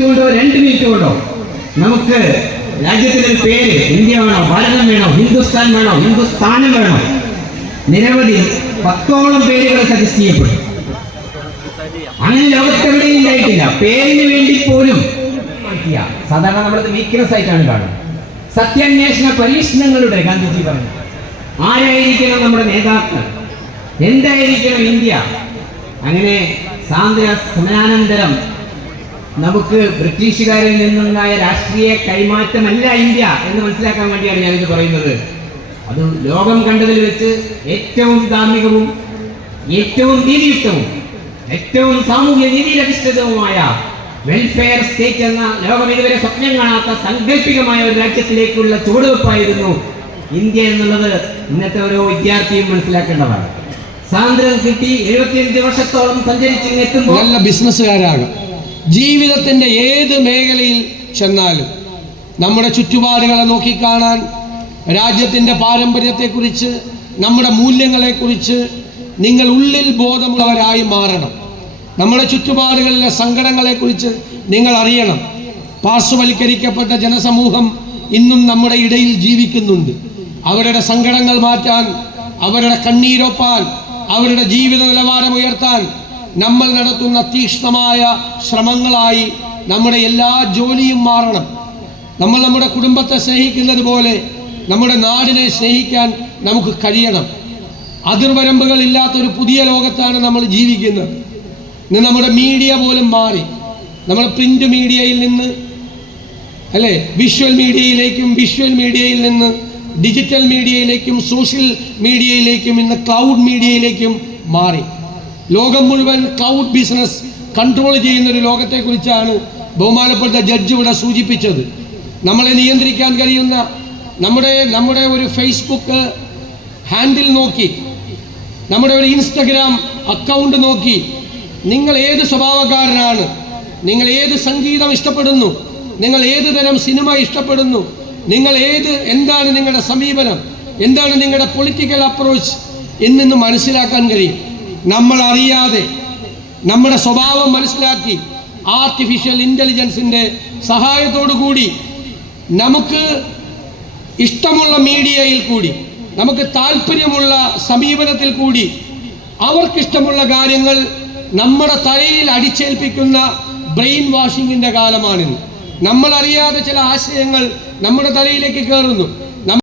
Minute കൊണ്ടോ 2 minute കൊണ്ടോ നമുക്ക് രാജ്യത്തിന്റെ പേര് ഇന്ത്യ വേണോ, ഭാരതം വേണോ, ഹിന്ദുസ്ഥാൻ വേണോ, ഹിന്ദുസ്ഥാനം വേണോ, നിരവധി 10ഓളം പേരുകൾ സജസ്റ്റ് ചെയ്യപ്പെടും. അങ്ങനെ ലോകത്തെവിടെയും ഉണ്ടായിട്ടില്ല. പേരിന് വേണ്ടി പോലും സാധാരണ നമ്മളത് വീക്ക്നെസ് ആയിട്ടാണ് കാണുന്നത്. സത്യാന്വേഷണ പരീക്ഷണങ്ങളുടെ ഗാന്ധിജി പറഞ്ഞു, ആരായിരിക്കണം നമ്മുടെ നേതാക്കൾ, എന്തായിരിക്കണം ഇന്ത്യ. അങ്ങനെ സ്വാതന്ത്ര്യ സമരാനന്തരം നമുക്ക് ബ്രിട്ടീഷുകാരിൽ നിന്നുണ്ടായ രാഷ്ട്രീയ കൈമാറ്റമല്ല ഇന്ത്യ എന്ന് മനസ്സിലാക്കാൻ വേണ്ടിയാണ് ഞാനിത് പറയുന്നത്. അത് ലോകം കണ്ടതിൽ വെച്ച് ഏറ്റവും ധാർമ്മികവും ഏറ്റവും നീതിയുക്തവും ഏറ്റവും സാമൂഹ്യ നീതിയിലധിഷ്ഠിതവുമായ വെൽഫെയർ സ്റ്റേറ്റ് എന്ന ലോകം ഇതുവരെ സ്വപ്നം കാണാത്ത സാങ്കല്പികമായ ഒരു രാജ്യത്തിലേക്കുള്ള ചുവടുവെപ്പായിരുന്നു ഇന്ത്യ എന്നുള്ളത് ഇന്നത്തെ ഓരോ വിദ്യാർത്ഥിയും മനസ്സിലാക്കേണ്ടതാണ്. സ്വാതന്ത്ര്യം കിട്ടി 75 വർഷത്തോളം സഞ്ചരിച്ചെത്തുമ്പോൾ നല്ല ബിസിനസ്സുകാരാകാം. ജീവിതത്തിൻ്റെ ഏത് മേഖലയിൽ ചെന്നാലും നമ്മുടെ ചുറ്റുപാടുകളെ നോക്കിക്കാണാൻ, രാജ്യത്തിൻ്റെ പാരമ്പര്യത്തെക്കുറിച്ച്, നമ്മുടെ മൂല്യങ്ങളെക്കുറിച്ച് നിങ്ങൾ ഉള്ളിൽ ബോധമുള്ളവരായി മാറണം. നമ്മുടെ ചുറ്റുപാടുകളിലെ സങ്കടങ്ങളെക്കുറിച്ച് നിങ്ങൾ അറിയണം. പാർശ്വവൽക്കരിക്കപ്പെട്ട ജനസമൂഹം ഇന്നും നമ്മുടെ ഇടയിൽ ജീവിക്കുന്നുണ്ട്. അവരുടെ സങ്കടങ്ങൾ മാറ്റാൻ, അവരുടെ കണ്ണീരൊപ്പാൻ, അവരുടെ ജീവിത നിലവാരം ഉയർത്താൻ നമ്മൾ നടത്തുന്ന തീക്ഷ്ണമായ ശ്രമങ്ങളായി നമ്മുടെ എല്ലാ ജോലിയും മാറണം. നമ്മൾ നമ്മുടെ കുടുംബത്തെ സ്നേഹിക്കുന്നത് പോലെ നമ്മുടെ നാടിനെ സ്നേഹിക്കാൻ നമുക്ക് കഴിയണം. അതിർവരമ്പുകൾ ഇല്ലാത്തൊരു പുതിയ ലോകത്താണ് നമ്മൾ ജീവിക്കുന്നത്. ഇന്ന് നമ്മുടെ മീഡിയ പോലും മാറി. നമ്മൾ പ്രിന്റ് മീഡിയയിൽ നിന്ന് അല്ലേ വിഷ്വൽ മീഡിയയിലേക്കും, വിഷ്വൽ മീഡിയയിൽ നിന്ന് ഡിജിറ്റൽ മീഡിയയിലേക്കും, സോഷ്യൽ മീഡിയയിലേക്കും, ഇന്ന് ക്ലൗഡ് മീഡിയയിലേക്കും മാറി. ലോകം മുഴുവൻ ക്ലൗഡ് ബിസിനസ് കൺട്രോൾ ചെയ്യുന്നൊരു ലോകത്തെക്കുറിച്ചാണ് ബഹുമാനപ്പെട്ട ജഡ്ജ് ഇവിടെ സൂചിപ്പിച്ചത്. നമ്മളെ നിയന്ത്രിക്കാൻ കഴിയുന്ന നമ്മുടെ ഒരു ഫേസ്ബുക്ക് ഹാൻഡിൽ നോക്കി, നമ്മുടെ ഒരു ഇൻസ്റ്റഗ്രാം അക്കൗണ്ട് നോക്കി നിങ്ങൾ ഏത് സ്വഭാവക്കാരനാണ്, നിങ്ങൾ ഏത് സംഗീതം ഇഷ്ടപ്പെടുന്നു, നിങ്ങൾ ഏത് തരം സിനിമ ഇഷ്ടപ്പെടുന്നു, നിങ്ങൾ എന്താണ് നിങ്ങളുടെ സമീപനം, എന്താണ് നിങ്ങളുടെ പൊളിറ്റിക്കൽ അപ്രോച്ച് എന്നിന്ന് മനസ്സിലാക്കാൻ കഴിയും. നമ്മൾ അറിയാതെ നമ്മുടെ സ്വഭാവം മനസ്സിലാക്കി ആർട്ടിഫിഷ്യൽ ഇൻ്റലിജൻസിൻ്റെ സഹായത്തോടു കൂടി നമുക്ക് ഇഷ്ടമുള്ള മീഡിയയിൽ കൂടി, നമുക്ക് താല്പര്യമുള്ള സമീപനത്തിൽ കൂടി അവർക്കിഷ്ടമുള്ള കാര്യങ്ങൾ നമ്മുടെ തലയിൽ അടിച്ചേൽപ്പിക്കുന്ന ബ്രെയിൻ വാഷിങ്ങിൻ്റെ കാലമാണിന്ന്. നമ്മളറിയാതെ ചില ആശയങ്ങൾ നമ്മുടെ തലയിലേക്ക് കയറുന്നു.